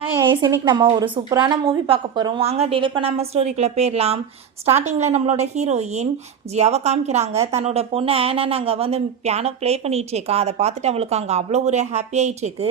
இன்னைக்கு நம்ம ஒரு சூப்பரான மூவி பார்க்க போகிறோம். வாங்க டிலே பண்ணாமல் ஸ்டோரிக்குள்ளே போயிடலாம். ஸ்டார்டிங்கில் நம்மளோட ஹீரோயின் ஜியாவை காமிக்கிறாங்க. தன்னோட பொண்ணு ஆனா நாங்கள் வந்து பியானோ ப்ளே பண்ணிகிட்ருக்கா. அதை பார்த்துட்டு அவளுக்கு அங்கே அவ்வளோ ஒரு ஹாப்பியாகிட்டுருக்கு.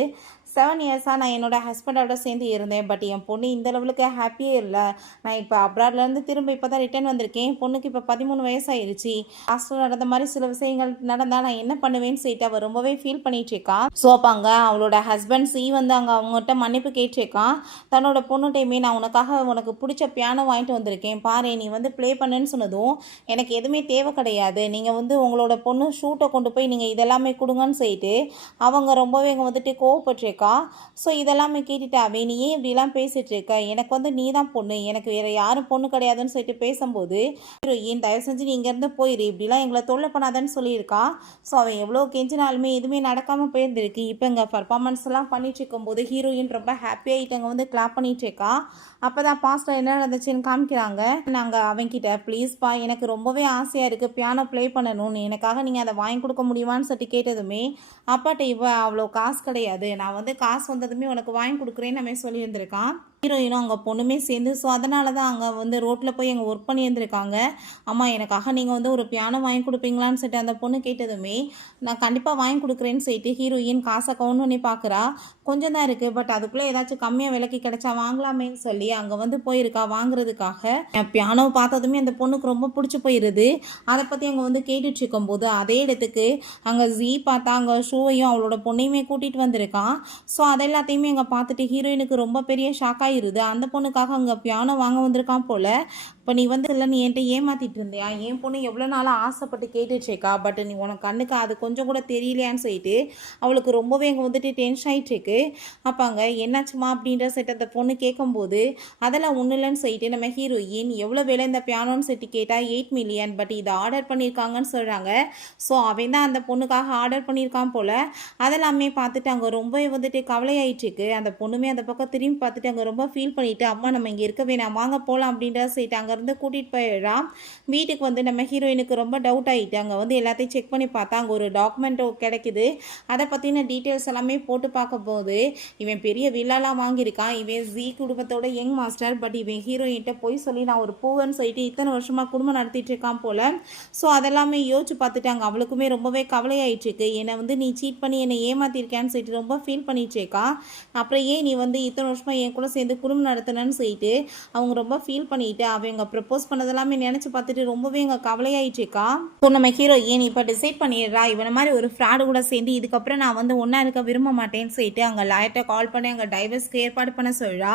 7 இயர்ஸாக நான் என்னோடய ஹஸ்பண்டோட சேர்ந்து இருந்தேன். பட் என் பொண்ணு இந்த லெவலுக்கு ஹாப்பியே இல்லை. நான் இப்போ அப்ராட்லேருந்து திரும்ப இப்போ தான் ரிட்டர்ன் வந்திருக்கேன். என் பொண்ணுக்கு இப்போ 13 வயசாயிருச்சு. ஹாஸ்டல் நடந்த மாதிரி சில விஷயங்கள் நடந்தால் நான் என்ன பண்ணுவேன்னு சொல்லிட்டு அவள் ரொம்பவே ஃபீல் பண்ணிகிட்ருக்கா. ஸோ அப்போ அங்கே அவளோட ஹஸ்பண்ட் வந்து அங்கே அவங்ககிட்ட மன்னிப்பு கேட்டிருக்கான். தன்னோட பொண்ணுகிட்டையுமே நான் உனக்கு பிடிச்ச பியானோ வாங்கிட்டு வந்திருக்கேன், பாரு நீ வந்து ப்ளே பண்ணுன்னு சொன்னதும் எனக்கு எதுவுமே தேவை கிடையாது, நீங்கள் வந்து உங்களோட பொண்ணு ஷூட்டை கொண்டு போய் நீங்கள் இதெல்லாமே கொடுங்கன்னு சொல்லிட்டு அவங்க ரொம்பவே இங்கே வந்துட்டு கோவப்பட்டிருக்கா. ஸோ இதெல்லாமே கேட்டுட்டாவே நீ ஏன் இப்படிலாம் பேசிகிட்டு இருக்க, எனக்கு வந்து நீ தான் பொண்ணு, எனக்கு வேறு யாரும் பொண்ணு கிடையாதுன்னு சொல்லிட்டு பேசும்போது ஹீரோயின் தயவு செஞ்சு நீ இங்கேருந்து போயிரு, இப்படிலாம் எங்களை தொல்லை பண்ணாதன்னு சொல்லியிருக்கா. ஸோ அவன் எவ்வளோ கெஞ்சினாலுமே எதுவுமே நடக்காமல் போயிருந்திருக்கு. இப்போ இங்கே பர்ஃபார்மன்ஸ் எல்லாம் பண்ணிட்டு இருக்கும்போது ஹீரோயின் ரொம்ப ஹாப்பியாகிட்டு வந்து கிளாப் பண்ணிட்டு இருக்கா. அப்போ தான் பாஸ்டில் என்ன நடந்துச்சுன்னு காமிக்கிறாங்க. நாங்கள் அவன்கிட்ட ப்ளீஸ்ப்பா எனக்கு ரொம்பவே ஆசையாக இருக்குது பியானோ ப்ளே பண்ணணும்னு, எனக்காக நீங்கள் அதை வாங்கி கொடுக்க முடியுமான்னு சொல்லிட்டு கேட்டதுமே அப்பாட்ட அவ்வளோ காசு கிடையாது, நான் வந்து காசு வந்ததுமே உனக்கு வாங்கி கொடுக்குறேன்னு நம்ம சொல்லியிருந்திருக்கான். ஹீரோயினும் அங்கே பொண்ணுமே சேர்ந்து ஸோ அதனால தான் அங்கே வந்து ரோட்டில் போய் அங்கே ஒர்க் பண்ணியிருந்திருக்காங்க. அம்மா எனக்காக நீங்கள் வந்து ஒரு பியானோ வாங்கி கொடுப்பீங்களான்னு சொல்லிட்டு அந்த பொண்ணு கேட்டதுமே நான் கண்டிப்பாக வாங்கி கொடுக்குறேன்னு சொல்லிட்டு ஹீரோயின் காசை கவுண்ட் பண்ணி பார்க்குறா. கொஞ்சம் தான் இருக்குது, பட் அதுக்குள்ளே ஏதாச்சும் கம்மியாக விலைக்கு கிடைச்சா வாங்கலாமேன்னு சொல்லி அங்கே வந்து போயிருக்கா வாங்குறதுக்காக. பியானோ பார்த்ததுமே அந்த பொண்ணுக்கு ரொம்ப பிடிச்சி போயிடுது. அதை பற்றி அங்கே வந்து கேட்டுட்டு இருக்கும்போது அதே இடத்துக்கு அங்கே பார்த்தா அங்கே ஷூவையும் அவளோட பொண்ணையுமே கூட்டிகிட்டு வந்திருக்கான். ஸோ அதெல்லாத்தையுமே அங்கே பார்த்துட்டு ஹீரோயினுக்கு ரொம்ப பெரிய ஷாக்காக இருது. அந்த பொண்ணுக்காக அங்கே பியானோ வாங்க வந்திருக்கான் போல். இப்போ நீ வந்து இல்லை நீ என்கிட்ட ஏமாற்றிட்டு இருந்தியா, என் பொண்ணு எவ்வளோ நாளாக ஆசைப்பட்டு கேட்டுட்ருக்கா, பட் நீ உனக்கு கண்ணுக்கு அது கொஞ்சம் கூட தெரியலையான்னு சொல்லிட்டு அவளுக்கு ரொம்பவே அங்கே வந்துட்டு டென்ஷன் ஆகிட்டுருக்கு. அப்போ அங்கே என்னாச்சுமா அப்படின்ற செட் அந்த பொண்ணு கேட்கும்போது அதெல்லாம் ஒன்றும் இல்லைன்னு சொல்லிட்டு நம்ம ஹீரோயின் எவ்வளோ வேலை இந்த பியானோன்னு சொல்லிட்டு கேட்டால் 8 மில்லியன், பட் இதை ஆர்டர் பண்ணியிருக்காங்கன்னு சொல்கிறாங்க. ஸோ அவன் தான் அந்த பொண்ணுக்காக ஆர்டர் பண்ணியிருக்கான் போல். அதெல்லாமே பார்த்துட்டு அங்கே ரொம்பவே வந்துட்டு கவலையாயிட்டுருக்கு. அந்த பொண்ணுமே அந்த பக்கம் திரும்பி பார்த்துட்டு அங்கே ரொம்ப ஃபீல் பண்ணிவிட்டு அம்மா நம்ம இங்கே இருக்க வேணாம் வாங்க போகலாம் அப்படின்றத சொல்லிட்டு அங்கேருந்து கூட்டிகிட்டு போயிடுறான். வீட்டுக்கு வந்து நம்ம ஹீரோயினுக்கு ரொம்ப டவுட் ஆகிட்டு அங்கே வந்து எல்லாத்தையும் செக் பண்ணி பார்த்தா அங்கே ஒரு டாக்குமெண்ட்டோ கிடைக்குது. அதை பற்றின டீட்டெயில்ஸ் எல்லாமே போட்டு பார்க்கும்போது இவன் பெரிய வில்லாலாம் வாங்கியிருக்கான், இவன் குடும்பத்தோட யங் மாஸ்டர், பட் இவன் ஹீரோயின்கிட்ட போய் சொல்லி நான் ஒரு பூவன்னு சொல்லிட்டு இத்தனை வருஷமாக குடும்பம் நடத்திட்டு இருக்கான் போல். ஸோ அதெல்லாமே யோசிச்சு பார்த்துட்டு அங்கே அவளுக்குமே ரொம்பவே கவலையாயிட்டுருக்கு. என்னை வந்து நீ சீட் பண்ணி என்னை ஏமாத்திருக்கேன்னு சொல்லிட்டு ரொம்ப ஃபீல் பண்ணிட்டுருக்கா. அப்புறம் ஏன் நீ வந்து இத்தனை வருஷமாக என் கூட சேர்ந்து குடும்பம் நடத்தினன்னு சொல்லிட்டு அவங்க ரொம்ப ஃபீல் பண்ணிட்டு அவங்க ப்ரப்போஸ் பண்ணதெல்லாமே நினச்சி பார்த்துட்டு ரொம்பவே எங்கள் கவலையாயிட்டுருக்கா. ஸோ நம்ம ஹீரோயின் இப்போ டிசைட் பண்ணிடுறா இவனை மாதிரி ஒரு ஃப்ராடு கூட சேர்ந்து இதுக்கப்புறம் நான் வந்து ஒன்றா இருக்க விரும்ப மாட்டேன்னு சொல்லிட்டு அங்கே லாயர்கிட்ட கால் பண்ணி அங்கே டைவர்ஸ்க்கு ஏற்பாடு பண்ண சொல்கிறா.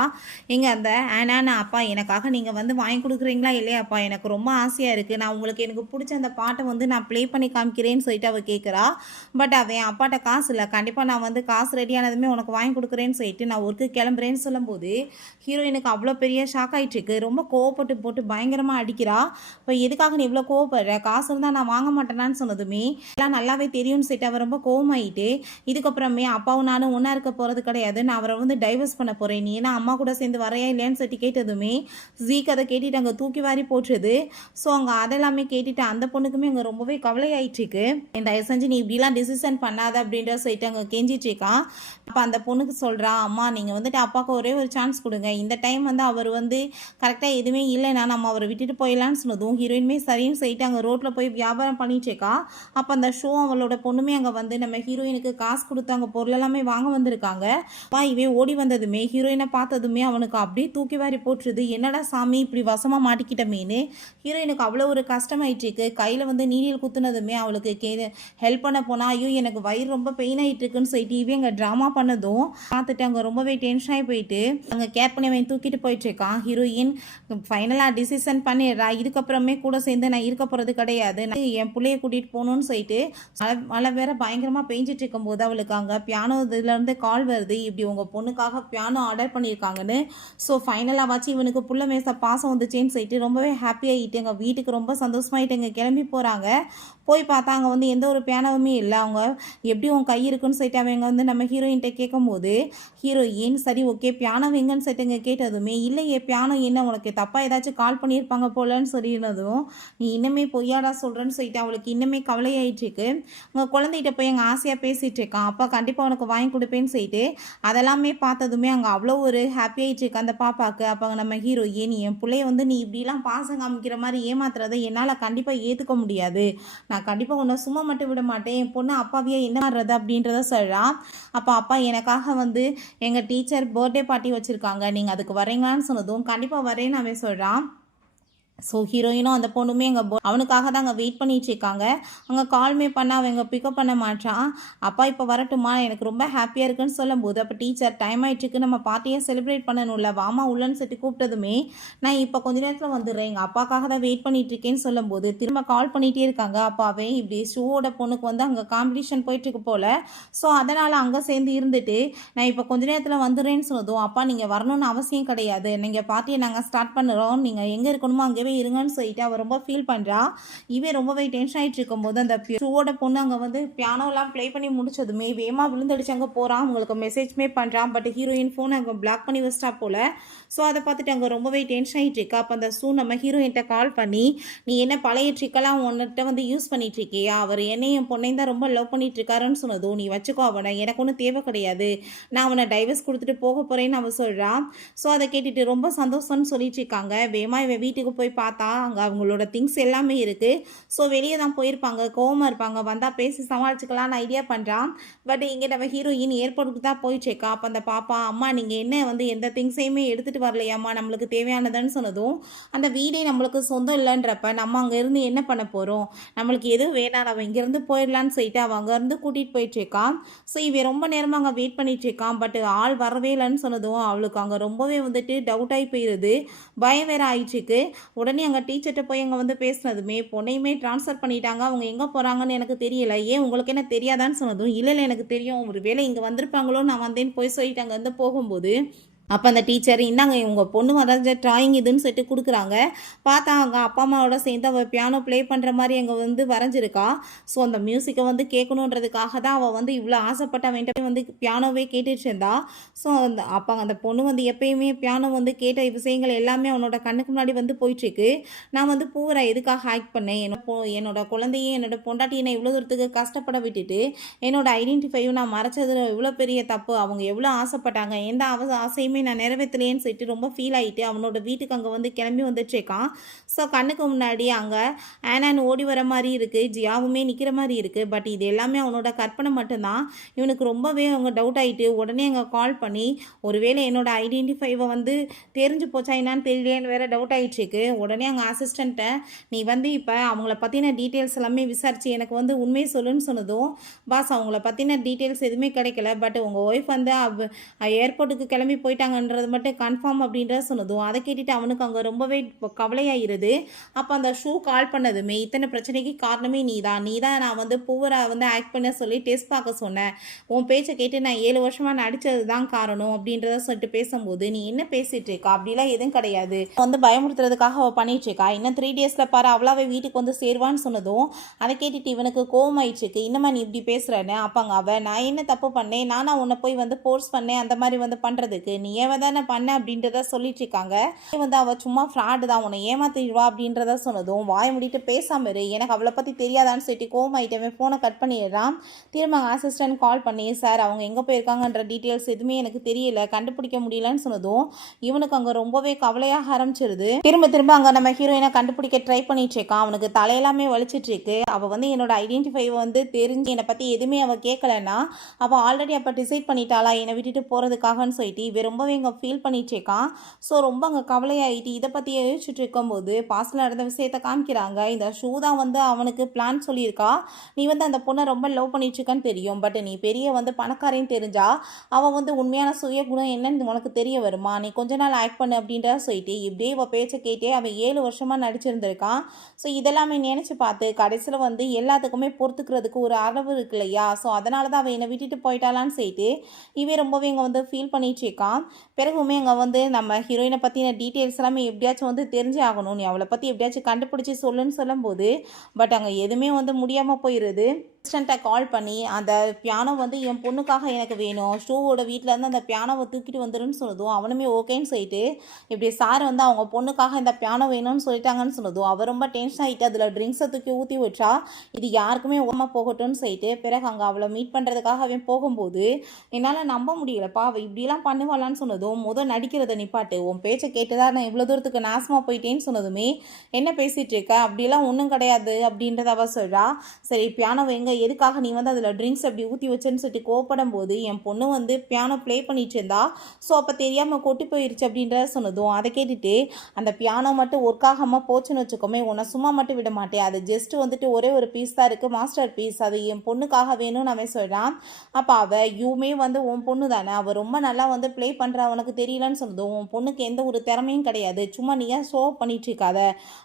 இங்கே அந்த ஆனா அப்பா எனக்காக நீங்கள் வந்து வாங்கி கொடுக்குறீங்களா இல்லையாப்பா, எனக்கு ரொம்ப ஆசையாக இருக்குது, நான் உங்களுக்கு எனக்கு பிடிச்ச அந்த பாட்டை வந்து நான் ப்ளே பண்ணி காமிக்கிறேன்னு சொல்லிட்டு அவள் கேட்குறா. பட் அவன் அப்பாட்ட காசு இல்லை, கண்டிப்பாக நான் வந்து காசு ரெடியானதுமே உனக்கு வாங்கி கொடுக்குறேன்னு சொல்லிட்டு நான் ஒர்க்கு கிளம்புறேன்னு சொல்லும்போது ஹீரோயினுக்கு அவ்வளோ பெரிய ஷாக் ஆகிட்டுருக்கு. ரொம்ப கோவப்பட்டு போட்டு பயங்கரமாக அடிக்கிறா. இப்போ எதுக்காக நீ இவ்வளோ கோவப்படுற, காசு இருந்தால் நான் வாங்க மாட்டேனான்னு சொன்னதுமே எல்லாம் நல்லாவே தெரியும்னு சொல்லிட்டு அவர் ரொம்ப கோவமாயிட்டு இதுக்கப்புறமே அப்பாவும் நானும் ஒன்றா இருக்க போகிறது கிடையாது, நான் அவரை வந்து டைவர்ஸ் பண்ண போகிறேன், நீ ஏன்னா அம்மா கூட சேர்ந்து வரையா இல்லையான்னு சொல்லிட்டு கேட்டதுமே அதை கேட்டுட்டு அங்கே தூக்கி வாரி போட்டுருது. ஸோ அங்கே அதெல்லாமே கேட்டுட்டு அந்த பொண்ணுக்குமே அங்கே ரொம்பவே கவலையாயிட்டுருக்கு. தயவு செஞ்சு நீ இப்படிலாம் டிசிஷன் பண்ணாத அப்படின்ற சொல்லிட்டு அங்கே கெஞ்சிட்ருக்கான். அப்போ அந்த பொண்ணுக்கு சொல்கிறா அம்மா நீங்கள் வந்துட்டு அப்பாவுக்கு ஒரே ஒரு சான்ஸ் கொடுங்க, இந்த டைம் வந்து அவர் வந்து கரெக்டாக எதுவுமே இல்லைன்னா நம்ம அவரை விட்டுட்டு போயிடலான்னு சொன்னதும் ஹீரோயினுமே சரின்னு சொல்லிட்டு அங்கே ரோட்டில் போய் வியாபாரம் பண்ணிட்டுருக்கா. அப்போ அந்த ஷோ அவளோட பொண்ணுமே அங்கே வந்து நம்ம ஹீரோயினுக்கு காசு கொடுத்து அங்கே பொருள் எல்லாமே வாங்க வந்திருக்காங்க. இவன் ஓடி வந்ததுமே ஹீரோயினை பார்த்ததுமே அவனுக்கு அப்படியே தூக்கி வாரி போட்டுருது. என்னடா சாமி இப்படி வசமாக மாட்டிக்கிட்டமேனு ஹீரோயினுக்கு அவ்வளோ ஒரு கஷ்டமாயிட்டுருக்கு. கையில் வந்து நீடில் குத்துனதுமே அவளுக்கு ஹெல்ப் பண்ண போனால் ஐயோ எனக்கு வயிறு ரொம்ப பெயின் ஆகிட்டு இருக்குன்னு சொல்லிட்டு இவன் அங்கே ட்ராமா பண்ணதும் பார்த்துட்டு அங்கே ரொம்பவே டென்ஷன் ஆகி போயிட்டு அங்கே கேர் பண்ணி அவன் தூக்கிட்டு போயிட்டுருக்கான். ஹீரோயின் ஃபைனலாக டிசிஷன் பண்ணிடுறா இதுக்கப்புறமே கூட சேர்ந்து நான் இருக்க போகிறது கிடையாது, என் பிள்ளைய கூட்டிகிட்டு போகணுன்னு சொல்லிட்டு மழை வேற பயங்கரமாக பெஞ்சிட்டு இருக்கும்போது அவளுக்கு அங்கே பியானோ இதுலேருந்து கால் வருது, இப்படி உங்கள் பொண்ணுக்காக பியானோ ஆர்டர் பண்ணியிருக்காங்கன்னு. ஸோ ஃபைனலாக வச்சு இவனுக்கு புள்ள மேச பாசம் வந்துச்சேன்னு சொல்லிட்டு ரொம்பவே ஹாப்பியாகிட்டு எங்கள் வீட்டுக்கு ரொம்ப சந்தோஷமாயிட்டு இங்கே கிளம்பி போகிறாங்க. போய் பார்த்தா அங்கே வந்து எந்த ஒரு பியானோவுமே இல்லை. அவங்க எப்படி உன் கை இருக்குன்னு சொல்லிட்டு அவங்க வந்து நம்ம ஹீரோயின்கிட்ட கேட்கும்போது ஹீரோயின் சரி ஓகே பியானோ எங்கன்னு சொல்லிட்டு இங்கே கேட்டதுமே இல்லையே பியானோ என்ன உனக்கு தப்பாக ஏதாச்சும் கால் பண்ணியிருப்பாங்க போலன்னு சொல்லியிருந்ததும், நீ இன்னுமே பொய்யாடா சொல்கிறேன்னு சொல்லிட்டு அவளுக்கு இன்னுமே கவலையாயிட்டுருக்கு. உங்கள் குழந்தைகிட்ட போய் எங்கள் ஆசையாக பேசிகிட்டு இருக்கான், அப்பா கண்டிப்பாக உனக்கு வாங்கி கொடுப்பேன்னு சொல்லிட்டு அதெல்லாமே பார்த்ததுமே அங்கே அவ்வளோ ஒரு ஹாப்பி ஆயிட்டுருக்கு அந்த பாப்பாவுக்கு. அப்போ நம்ம ஹீரோயின், என் பிள்ளைய வந்து நீ இப்படிலாம் பாசம் காமிக்கிற மாதிரி ஏமாத்துறதை என்னால் கண்டிப்பாக ஏற்றுக்க முடியாது, நான் கண்டிப்பாக உன்னை சும்மா மட்டும் விட மாட்டேன், என் பொண்ணு அப்பாவியா என்ன பண்ணுறது அப்படின்றத சொல்கிறான். அப்போ அப்பா எனக்காக வந்து எங்கள் டீச்சர் பர்த்டே பார்ட்டி வச்சுருக்காங்க, நீங்கள் அதுக்கு வரீங்களான்னு சொன்னதும் கண்டிப்பாக வரேன்னு அவன் சொல்கிறான். ஸோ ஹீரோயினும் அந்த பொண்ணுமே அவனுக்காக தான் அங்கே வெயிட் பண்ணிட்டு இருக்காங்க. அங்கே கால்மே பண்ண அவங்க பிக்கப் பண்ண மாட்டான். அப்பா இப்போ வரட்டுமா, எனக்கு ரொம்ப ஹாப்பியாக இருக்குன்னு சொல்லும்போது, அப்போ டீச்சர் டைம் ஆகிட்டுருக்கு, நம்ம பார்ட்டியை செலிப்ரேட் பண்ணணும்ல, வாமா உள்ளன்னு சொல்லிட்டு கூப்பிட்டதுமே, நான் இப்போ கொஞ்ச நேரத்தில் வந்துடுறேன், எங்கள் அப்பாக்காக தான் வெயிட் பண்ணிட்டு இருக்கேன்னு சொல்லும்போது திரும்ப கால் பண்ணிகிட்டே இருக்காங்க. அப்பாவே இப்படி ஷூவோட பொண்ணுக்கு வந்து அங்கே காம்படிஷன் போயிட்டுருக்கு போல், ஸோ அதனால் அங்கே சேர்ந்து இருந்துட்டு நான் இப்போ கொஞ்ச நேரத்தில் வந்துடுறேன்னு சொன்னதும், அப்பா நீங்கள் வரணும்னு அவசியம் கிடையாது, நீங்கள் பார்ட்டியை நாங்கள் ஸ்டார்ட் பண்ணுறோம், நீங்கள் எங்கே இருக்கணுமோ அங்கே இருங்கன்னு சொல்லிட்டு அவ ரொம்ப ஃபீல் பண்றா. இவன் ரொம்பவே டென்ஷன் ஆயிட்டு இருக்கும்போது அந்த ஷூவோட பொண்ணு அங்கே வந்து பியானோலாம் ப்ளே பண்ணி முடிச்சதுமே வேமா விழுந்தடிச்சு அங்கே போகிறான். அவங்களுக்கு மெசேஜ்மே பண்ணுறான். பட் ஹீரோயின் ஃபோன் அங்கே பிளாக் பண்ணி வச்சிட்டா போல. ஸோ அதை பார்த்துட்டு அங்கே ரொம்பவே டென்ஷன் ஆகிட்டு இருக்கா. அப்போ அந்த நம்ம ஹீரோயின்ட்ட கால் பண்ணி, நீ என்ன பழைய ட்ரிக்கெல்லாம் உன்னிட்ட வந்து யூஸ் பண்ணிட்டு இருக்கியா, அவர் என்னையும் பொண்ணையும் தான் ரொம்ப லவ் பண்ணிட்டு இருக்காருன்னு சொன்னதும், நீ வச்சுக்கோ அவனை, எனக்கு ஒன்றும் தேவை கிடையாது, நான் அவனை டைவர்ஸ் கொடுத்துட்டு போக போகிறேன்னு அவன் சொல்கிறான். ஸோ அதை கேட்டுட்டு ரொம்ப சந்தோஷம்னு சொல்லிட்டு இருக்காங்க. வேமா இவன் வீட்டுக்கு போய் பார்த்தா அங்கே அவங்களோட திங்ஸ் எல்லாமே இருக்குது. ஸோ வெளியே தான் போயிருப்பாங்க, கோவமாக இருப்பாங்க, வந்தால் பேசி சமாளிச்சுக்கலான்னு ஐடியா பண்ணுறான். பட் இங்கே நம்ம ஹீரோயின் ஏர்போர்ட்டுக்கு தான் போயிட்டுருக்கா. அப்போ அந்த பாப்பா, அம்மா நீங்கள் என்ன வந்து எந்த திங்ஸையுமே எடுத்துகிட்டு வரலையாம்மா, நம்மளுக்கு தேவையானதுன்னு சொன்னதும், அந்த வீடே நம்மளுக்கு சொந்தம் இல்லைன்றப்ப நம்ம அங்கேருந்து என்ன பண்ண போகிறோம், நம்மளுக்கு எதுவும் வேணாம், அவன் இங்கேருந்து போயிடலான்னு சொல்லிட்டு அவன் அங்கேருந்து கூட்டிகிட்டு போயிட்டுருக்கான். ஸோ இவன் ரொம்ப நேரமாக அங்கே வெயிட் பண்ணிகிட்ருக்கான். பட் ஆள் வரவே இல்லைன்னு சொன்னதும் அவளுக்கு அங்கே ரொம்பவே வந்துட்டு டவுட் ஆகி போயிடுது, பயம் வேறு ஆயிடுச்சுக்கு. உடனே அங்கே டீச்சர்கிட்ட போய் அங்கே வந்து பேசினதுமே, பொண்ணையுமே ட்ரான்ஸ்ஃபர் பண்ணிட்டாங்க, அவங்க எங்கே போகிறாங்கன்னு எனக்கு தெரியல, ஏன் உங்களுக்கு என்ன தெரியாதான்னு சொன்னதும், இல்லை இல்லை எனக்கு தெரியும், ஒரு வேளை இங்கே வந்திருப்பாங்களோ, நான் வந்தேன்னு போய் சொல்லிட்டு அங்கேருந்து போகும்போது, அப்போ அந்த டீச்சர், இந்தாங்க உங்கள் பொண்ணு வரைஞ்ச ட்ராயிங் இதுன்னு சொல்லிட்டு கொடுக்குறாங்க. பார்த்தா அங்கே அப்பா அம்மாவோட சேர்ந்து அவள் பியானோ ப்ளே பண்ணுற மாதிரி அங்கே வந்து வரைஞ்சிருக்கா. ஸோ அந்த மியூசிக்கை வந்து கேட்கணுன்றதுக்காக தான் அவள் வந்து இவ்வளோ ஆசைப்பட்ட அவன்கிட்ட வந்து பியானோவே கேட்டுட்டு இருந்தா. ஸோ அப்போ அந்த பொண்ணு வந்து எப்பயுமே பியானோ வந்து கேட்ட விஷயங்கள் எல்லாமே அவனோட கண்ணுக்கு முன்னாடி வந்து போயிட்டுருக்கு. நான் வந்து பூரா எதுக்காக ஆக்ட் பண்ணேன், என்னோட குழந்தையும் என்னோட பொண்டாட்டியை நான் இவ்வளோ தூரத்துக்கு கஷ்டப்பட விட்டுட்டு என்னோட ஐடென்டிஃபையும் நான் மறைச்சது இவ்வளோ பெரிய தப்பு, அவங்க எவ்வளோ ஆசைப்பட்டாங்க, எந்த ஆசையுமே நான் நிறைவேற்றலேன்னு சொல்லிட்டு ரொம்ப ஃபீல் ஆகிட்டு அவனோட வீட்டுக்கு அங்கே வந்து கிளம்பி வந்துட்டுருக்கான். ஸோ கண்ணுக்கு முன்னாடி அங்கே ஆனான்னு ஓடி வர மாதிரி இருக்குது, ஜியாவுமே நிற்கிற மாதிரி இருக்குது. பட் இது எல்லாமே அவனோட கற்பனை மட்டும்தான். இவனுக்கு ரொம்பவே அவங்க டவுட் ஆகிட்டு உடனே அங்கே கால் பண்ணி, ஒருவேளை என்னோட ஐடென்டிஃபைவை வந்து தெரிஞ்சு போச்சா என்னான்னு தெரியலேன்னு வேறு டவுட் ஆகிட்டுருக்கு. உடனே அங்கே அசிஸ்டண்ட்டை, நீ வந்து இப்போ அவங்கள பற்றின டீட்டெயில்ஸ் எல்லாமே விசாரித்து எனக்கு வந்து உண்மையை சொல்லுன்னு சொன்னதும், பாஸ் அவங்கள பற்றின டீட்டெயில்ஸ் எதுவுமே கிடைக்கல, பட் உங்கள் ஒய்ஃப் வந்து ஏர்போர்ட்டுக்கு கிளம்பி போயிட்டாங்கன்றது மட்டும் கன்ஃபார்ம் அப்படின்றத சொன்னதும், அதை கேட்டுட்டு அவனுக்கு அங்கே ரொம்பவே கவலையாயிருது. அப்போ அந்த ஷூ கால் பண்ணதுமே, இத்தனை பிரச்சனைக்கு காரணமே நீ தான் நான் வந்து பூவரை வந்து ஆக்ட் பண்ண சொல்லி டெஸ்ட் பார்க்க சொன்னேன், உன் பேச்சை கேட்டு நான் 7 வருஷமாக நடித்தது தான் காரணம் அப்படின்றத சொல்லிட்டு பேசும்போது, நீ என்ன பேசிகிட்டு இருக்கா, அப்படிலாம் எதுவும் கிடையாது, வந்து பயமுறுத்துறதுக்காக அவள் பண்ணிட்டு இருக்கா, இன்னும் 3 டேஸில் பாரு அவளாவே வீட்டுக்கு வந்து சேருவான்னு சொன்னதும், அதை கேட்டுட்டு இவனுக்கு கோவம் ஆயிடுச்சுக்கு, இன்னமா நீ இப்படி பேசுகிறேன்னு. அப்பாங்க அவள், நான் என்ன தப்பு பண்ணேன், நானா உன்னை போய் வந்து ஃபோர்ஸ் பண்ணேன் அந்த மாதிரி வந்து பண்ணுறதுக்கு, நீ ஏன் தானே பண்ண அப்படின்றத சொல்லிட்டு இருக்காங்க. வந்து அவள் சும்மா ஃப்ராடு தான், உன்னை ஏமாத்திடுவா அப்படின்றத சொன்னதும், வாய முடிட்டு பேசாம இரு, எனக்கு அவளை பற்றி தெரியாதான்னு சொல்லிட்டு கோவமாயிட்டவே ஃபோனை கட் பண்ணிடுறான். திரும்ப அசிஸ்டன்ட் கால் பண்ணி, சார் அவங்க எங்கே போயிருக்காங்கன்ற டீட்டெயில்ஸ் எதுவுமே எனக்கு தெரியல, கண்டுபிடிக்க முடியலன்னு சொன்னதும் இவனுக்கு அங்கே ரொம்பவே கவலையாக ஆரம்பிச்சிருது. திரும்ப அங்கே நம்ம ஹீரோயினை கண்டுபிடிக்க ட்ரை பண்ணிட்டு இருக்கான். அவனுக்கு தலையெல்லாமே வலிச்சிட்டு இருக்கு. அவள் வந்து என்னோட ஐடென்டிஃபை வந்து தெரிஞ்சு என்னை பற்றி எதுவுமே அவள் கேட்கலன்னா அவள் ஆல்ரெடி அப்போ டிசைட் பண்ணிட்டாளா என்னை விட்டுட்டு போகிறதுக்காகன்னு சொல்லிட்டு இவன் ரொம்பவே இங்கே ஃபீல் பண்ணிட்டு இருக்கான். ஸோ ரொம்ப அங்கே கவலையாயிட்டு இதை பற்றி யோசிச்சுட்டு இருக்கும்போது பாஸ்டில் நடந்த விஷயத்த காமிக்கிறாங்க. இந்த ஷூ தான் வந்து அவனுக்கு பிளான் சொல்லியிருக்கா, நீ வந்து அந்த பொண்ணை ரொம்ப லவ் பண்ணிட்டுருக்கான்னு தெரியும், பட் நீ பெரிய வந்து பணக்காரன்னு தெரிஞ்சா அவள் வந்து உண்மையான சுய குணம் என்னன்னு உனக்கு தெரிய வருமா, நீ கொஞ்ச நாள் ஆக்ட் பண்ணு அப்படின்ற சொல்லிட்டு இப்படியே அவள் பேச்சை கேட்டே அவன் 7 வருஷமாக நடிச்சிருந்திருக்கான். ஸோ இதெல்லாமே நினச்சி பார்த்து கடைசியில் வந்து எல்லாத்துக்குமே பொறுத்துக்கிறதுக்கு ஒரு அளவு இருக்கு இல்லையா, ஸோ அதனால தான் அவள் என்னை விட்டுட்டு போயிட்டாலான்னு சொல்லிட்டு இவன் ரொம்பவே இங்கே வந்து ஃபீல் பண்ணிட்டு இருக்கான். பிறகுமே அங்கே வந்து நம்ம ஹீரோயினை பற்றின டீட்டெயில்ஸ் எல்லாமே எப்படியாச்சும் வந்து தெரிஞ்சே ஆகணும், நீ அவளை பற்றி எப்படியாச்சும் கண்டுபிடிச்சி சொல்லுன்னு சொல்லும்போது பட் அங்கே எதுவுமே வந்து முடியாமல் போயிடுது. அசிஸ்டண்ட்டை கால் பண்ணி அந்த பியானோ வந்து என் பொண்ணுக்காக எனக்கு வேணும், ஷூவோட வீட்டிலேருந்து அந்த பியானோவை தூக்கிட்டு வந்துடுன்னு சொன்னதும் அவனுமே ஓகேன்னு சொல்லிட்டு இப்படி சார் வந்து அவங்க பொண்ணுக்காக இந்த பியானோ வேணும்னு சொல்லிட்டாங்கன்னு சொன்னதும் அவர் ரொம்ப டென்ஷன் ஆகிட்டு அதில் ட்ரிங்க்ஸை தூக்கி ஊற்றி வச்சா இது யாருக்குமே ஓமா போகட்டும்னு சொல்லிட்டு பிறகு அங்கே அவளை மீட் பண்ணுறதுக்காக அவன் போகும்போது என்னால் நம்ப முடியலப்பா அவள் இப்படிலாம் பண்ணுவாளான்னு சொன்னதும் நடிக்கிறத நிப்பாட்டு, உன் பேச்சை கேட்டுதான் நான் இவ்வளோ தூரத்துக்கு நாசமாக போயிட்டேன்னு சொன்னதுமே என்ன பேசிகிட்டு இருக்க, அப்படிலாம் ஒன்றும் கிடையாது அப்படின்றத அவள் சொல்கிறா. சரி பியானோ எங்கே, எதுக்காக நீ வந்து அதில் ட்ரிங்க்ஸ் அப்படி ஊற்றி வச்சேன்னு சொல்லிட்டு கோப்படும் போது என் பொண்ணு வந்து பியானோ ப்ளே பண்ணிட்டு இருந்தா, ஸோ அப்போ தெரியாமல் கொட்டி போயிடுச்சு அப்படின்றத சொன்னதும் அதை கேட்டுட்டு அந்த பியானோ மட்டும் ஒர்க் ஆகாமல் போச்சுன்னு வச்சுக்கோமே உன்னை சும்மா மட்டும் விட மாட்டேன், அது ஜஸ்ட் வந்துட்டு ஒரே ஒரு பீஸ் தான் இருக்குது, மாஸ்டர் பீஸ், அது என் பொண்ணுக்காக வேணும்னு அவன் சொல்கிறான். அப்போ அவள் யூமே வந்து உன் பொண்ணு தானே, அவள் ரொம்ப நல்லா வந்து ப்ளே பண்ணுறா, அவனுக்கு தெரியலன்னு சொன்னதும் உன் பொண்ணுக்கு எந்த ஒரு திறமையும் கிடையாது, சும்மா நீ ஏன் ஷோ பண்ணிட்டு இருக்காத,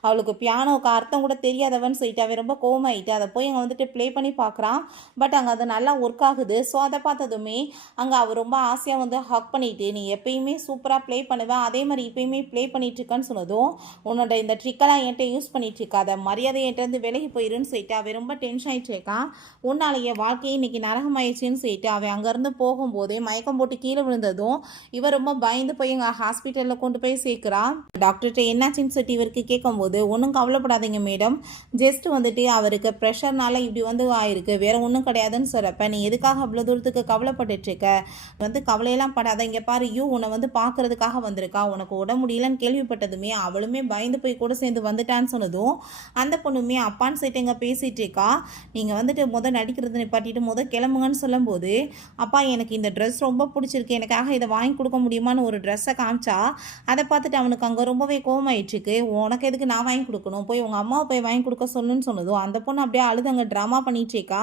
அவளுக்கு பியானோவுக்கு அர்த்தம் கூட தெரியாதவன்னு சொல்லிட்டு அவன் ரொம்ப கோவமாயிட்டு அதை போய் அங்கே வந்துட்டு ப்ளே பண்ணி பார்க்குறான். பட் அங்கே அது நல்லா ஒர்க் ஆகுது. ஸோ அதை பார்த்ததுமே அங்கே அவள் ரொம்ப ஆசையாக வந்து ஹக் பண்ணிட்டு நீ எப்பயுமே சூப்பராக ப்ளே பண்ணுவேன், அதே மாதிரி இப்பயுமே ப்ளே பண்ணிட்டு இருக்கேன்னு சொன்னதும் உன்னோட இந்த ட்ரிக்கெல்லாம் என்கிட்ட யூஸ் பண்ணிட்டு இருக்காத, மரியாதை என்கிட்ட வெளியே போயிருன்னு சொல்லிட்டு அவன் ரொம்ப டென்ஷன் ஆகிட்டு இருக்கான். உன்னால என் வாழ்க்கையை இன்னைக்கு நரகமாயிடுச்சுன்னு சொல்லிட்டு அவன் அங்கேருந்து போகும்போதே மயக்கம் போட்டு கீழே விழுந்ததும் இவர் ரொம்ப பயந்து போய் எங்கள் ஹாஸ்பிட்டலில் கொண்டு போய் சேர்க்குறான். டாக்டர்கிட்ட என்னாச்சுன்னு சொல்லிட்டு இவருக்கு கேட்கும்போது ஒன்றும் கவலைப்படாதீங்க மேடம், ஜஸ்ட் வந்துட்டு அவருக்கு ப்ரெஷர்னால இப்படி வந்து ஆயிருக்கு, வேற ஒன்றும் கிடையாதுன்னு சொல்கிறப்ப நீ எதுக்காக அவ்வளோ தூரத்துக்கு கவலைப்பட்டுட்டு இருக்க, வந்து கவலையெல்லாம் படாத, இங்கே பாரு யூ உன்னை வந்து பார்க்கறதுக்காக வந்திருக்கா, உனக்கு உடம்பு முடியலன்னு கேள்விப்பட்டதுமே அவளுமே பயந்து போய் கூட சேர்ந்து வந்துட்டான்னு சொன்னதும் அந்த பொண்ணுமே அப்பான்னு சொல்லிட்டு எங்கே பேசிகிட்டு இருக்கா, நீங்கள் வந்துட்டு நடிக்கிறது நிப்பாட்டிட்டு கிளம்புங்கன்னு சொல்லும்போது அப்பா எனக்கு இந்த ட்ரெஸ் ரொம்ப பிடிச்சிருக்கு, எனக்காக இதை வாங்கி கொடுக்க முடியுமான்னு ஒரு ட்ரெஸ்ஸை காமிச்சா அதை பார்த்துட்டு அவனுக்கு அங்கே ரொம்பவே கோவமாயிடுச்சுக்கு, உனக்கு எதுக்கு நான் வாங்கி கொடுக்கணும், போய் உங்கள் அம்மாவை போய் வாங்கி கொடுக்க சொல்லுன்னு சொன்னதும் அந்த பொண்ணு அப்படியே அழுது அங்கே ட்ராமா பண்ணிட்டு இருக்கா.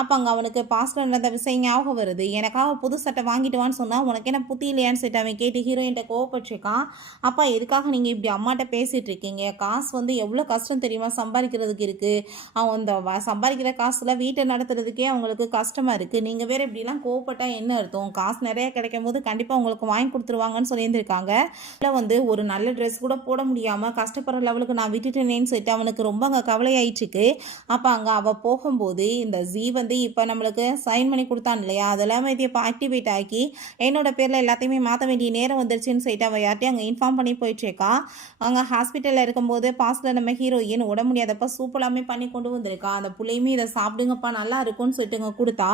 அப்போ அங்கே அவனுக்கு பாஸ்டில் நடந்த விஷயம் ஞாபகம் வருது, எனக்காக புது சட்டை வாங்கிட்டு வான்னு சொன்னால் உனக்கு என்ன புத்தி இல்லையான்னு சொல்லிட்டு அவன் கேட்டு ஹீரோயின்ட்ட கோவப்பட்டிருக்கான். அப்பா எதுக்காக நீங்கள் இப்படி அம்மாட்ட பேசிகிட்டு இருக்கீங்க, காசு வந்து எவ்வளோ கஷ்டம் தெரியுமா சம்பாதிக்கிறதுக்கு இருக்குது, அவன் அந்த சம்பாதிக்கிற காசில் வீட்டை நடத்துறதுக்கே அவங்களுக்கு கஷ்டமாக இருக்குது, நீங்கள் வேறு இப்படிலாம் கோவப்பட்டால் என்ன அர்த்தம், காசு நிறைய கிடைக்கும் போது கண்டிப்பாக உங்களுக்கு வாங்கி கொடுத்துருவாங்கன்னு சொல்லியிருந்திருக்காங்க. இல்லை வந்து ஒரு நல்ல ட்ரெஸ் கூட போட முடியாமல் கஷ்டப்படுற லெவலுக்கு நான் விட்டுட்டேனேன்னு சொல்லிட்டு அவனுக்கு ரொம்ப அங்கே கவலையாயிட்டுருக்கு. அப்போ அங்கே அவள் போகும்போது இந்த ஜி வந்து இப்போ நம்மளுக்கு சைன் பண்ணி கொடுத்தான் இல்லையா, அதெல்லாமே இதை இப்போ ஆக்டிவேட் ஆக்கி என்னோட பேரில் எல்லாத்தையுமே மாற்ற வேண்டிய நேரம் வந்துருச்சுன்னு சொல்லிட்டு அவள் யார்ட்டையும் அங்கே இன்ஃபார்ம் பண்ணி போயிட்டுருக்கா. அங்கே ஹாஸ்பிட்டலில் இருக்கும்போது பாஸ்டில் நம்ம ஹீரோயின் உட முடியாதப்ப சூப்பராமே பண்ணி கொண்டு வந்திருக்கா, அந்த பிள்ளையுமே இதை சாப்பிடுங்கப்பா நல்லா இருக்கும்னு சொல்லிட்டு இங்கே கொடுத்தா,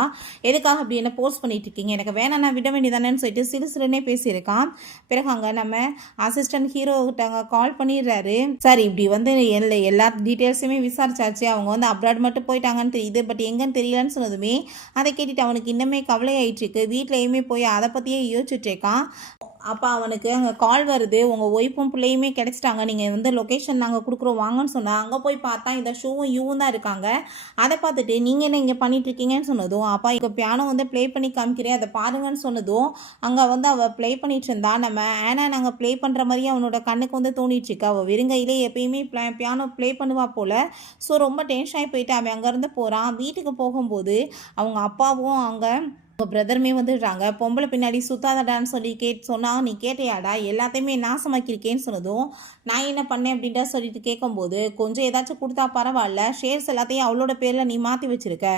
எதுக்காக அப்படி என்ன போஸ்ட் பண்ணிட்டு இருக்கீங்க, எனக்கு வேணாம் நான் விட வேண்டியதானேன்னு சொல்லிட்டு சிறுசிறுனே பேசியிருக்கான். பிறகு அங்கே நம்ம அசிஸ்டன்ட் ஹீரோ கிட்ட அங்கே கால் பண்ணிடுறாரு, சார் இப்படி வந்து எல்லா டீட்டெயில்ஸுமே விசாரிச்சாச்சு, அவங்க வந்து அப்ராட் மட்டும் போயிட்டாங்கன்னு தெரியுது, பட் எங்கன்னு தெரியலன்னு சொன்னதுமே அதை கேட்டுட்டு அவனுக்கு இன்னுமே கவலை ஆயிட்டுருக்கு, வீட்டிலையுமே போய் அதை பற்றியே யோசிச்சுட்டு இருக்கான். அப்போ அவனுக்கு அங்கே கால் வருது, உங்கள் ஒய்ஃபும் பிள்ளையுமே கிடச்சிட்டாங்க, நீங்கள் வந்து லொக்கேஷன் நாங்கள் கொடுக்குறோம் வாங்கன்னு சொன்னால் அங்கே போய் பார்த்தா இந்த ஷூவும் யூவும் தான் இருக்காங்க, அதை பார்த்துட்டு நீங்கள் என்ன இங்கே பண்ணிகிட்ருக்கீங்கன்னு சொன்னதும் அப்பா இங்கே பியானோ வந்து ப்ளே பண்ணி காமிக்கிறேன் அதை பாருங்கன்னு சொன்னதும் அங்கே வந்து அவள் ப்ளே பண்ணிட்டு இருந்தா, நம்ம ஏன்னா நாங்கள் ப்ளே பண்ணுற மாதிரியே அவனோட கண்ணுக்கு வந்து தோணிட்டுருக்கு, அவள் வெறுங்கையிலே எப்பயுமே பியானோ ப்ளே பண்ணுவா போல். ஸோ ரொம்ப டென்ஷன் ஆகி போயிட்டு அவன் அங்கேருந்து போகிறான். வீட்டுக்கு போகும்போது அவங்க அப்பாவும் அங்கே உங்கள் பிரதருமே வந்துடுறாங்க. பொம்பளை பின்னாடி சுத்தாதடான்னு சொல்லி சொன்னால் நீ கேட்டையாடா, எல்லாத்தையுமே நாசமாக்கியிருக்கேன்னு சொன்னதும் நான் என்ன பண்ணேன் அப்படின்ட்டு சொல்லிட்டு கேட்கும்போது கொஞ்சம் ஏதாச்சும் கொடுத்தா பரவாயில்ல, ஷேர்ஸ் எல்லாத்தையும் அவளோட பேரில் நீ மாற்றி வச்சுருக்க,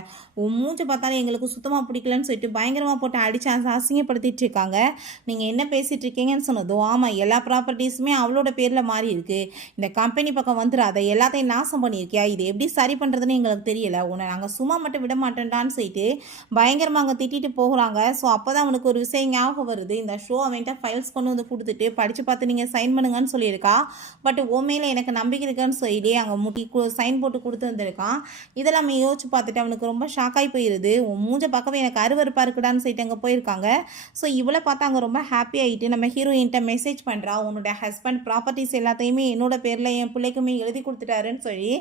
உன் மூஞ்சி பார்த்தாலும் எங்களுக்கு சுத்தமாக பிடிக்கலன்னு சொல்லிட்டு பயங்கரமாக போட்டு அடித்து அசிங்கப்படுத்திட்டு இருக்காங்க, நீங்கள் என்ன பேசிகிட்டு இருக்கீங்கன்னு சொன்னதும் ஆமாம் எல்லா ப்ராப்பர்ட்டிஸுமே அவளோட பேரில் மாறி இருக்குது, இந்த கம்பெனி பக்கம் வந்துடாத, எல்லாத்தையும் நாசம் பண்ணியிருக்கியா, இது எப்படி சரி பண்ணுறதுன்னு எங்களுக்கு தெரியலை, உன்னை நாங்கள் சும்மா மட்டும் விட மாட்டேன்டான்னு சொல்லிட்டு பயங்கரமாக அங்கே திட்டிட்டு போகிறாங்க. ஸோ அப்போ தான் அவனுக்கு ஒரு விஷயம் ஞாபகம் வருது, இந்த ஷோ அவன்கிட்ட ஃபைல்ஸ் கொண்டு வந்து கொடுத்துட்டு படித்து பார்த்து நீங்கள் சைன் பண்ணுங்கன்னு சொல்லியிருக்கா, பட் மேலே எனக்கு நம்பிக்கை இருக்குன்னு சொல்லி அங்கே முட்டி சைன் போட்டு கொடுத்து வந்திருக்கான். இதெல்லாம் யோசிச்சு பார்த்துட்டு அவனுக்கு ரொம்ப ஷாக்காகி போயிடுது, உன் மூஞ்ச பார்க்கவே எனக்கு அருவருப்பாக இருக்குடான்னு சொல்லிட்டு அங்கே போயிருக்காங்க. ஸோ இவளை பார்த்தா அங்கே ரொம்ப ஹாப்பி ஆகிட்டு நம்ம ஹீரோயின்ட்ட மெசேஜ் பண்ணுறா, உன்னோட ஹஸ்பண்ட் ப்ராப்பர்ட்டிஸ் எல்லாத்தையுமே என்னோட பேரில் என் பிள்ளைக்குமே எழுதி கொடுத்துட்டாருன்னு சொல்லி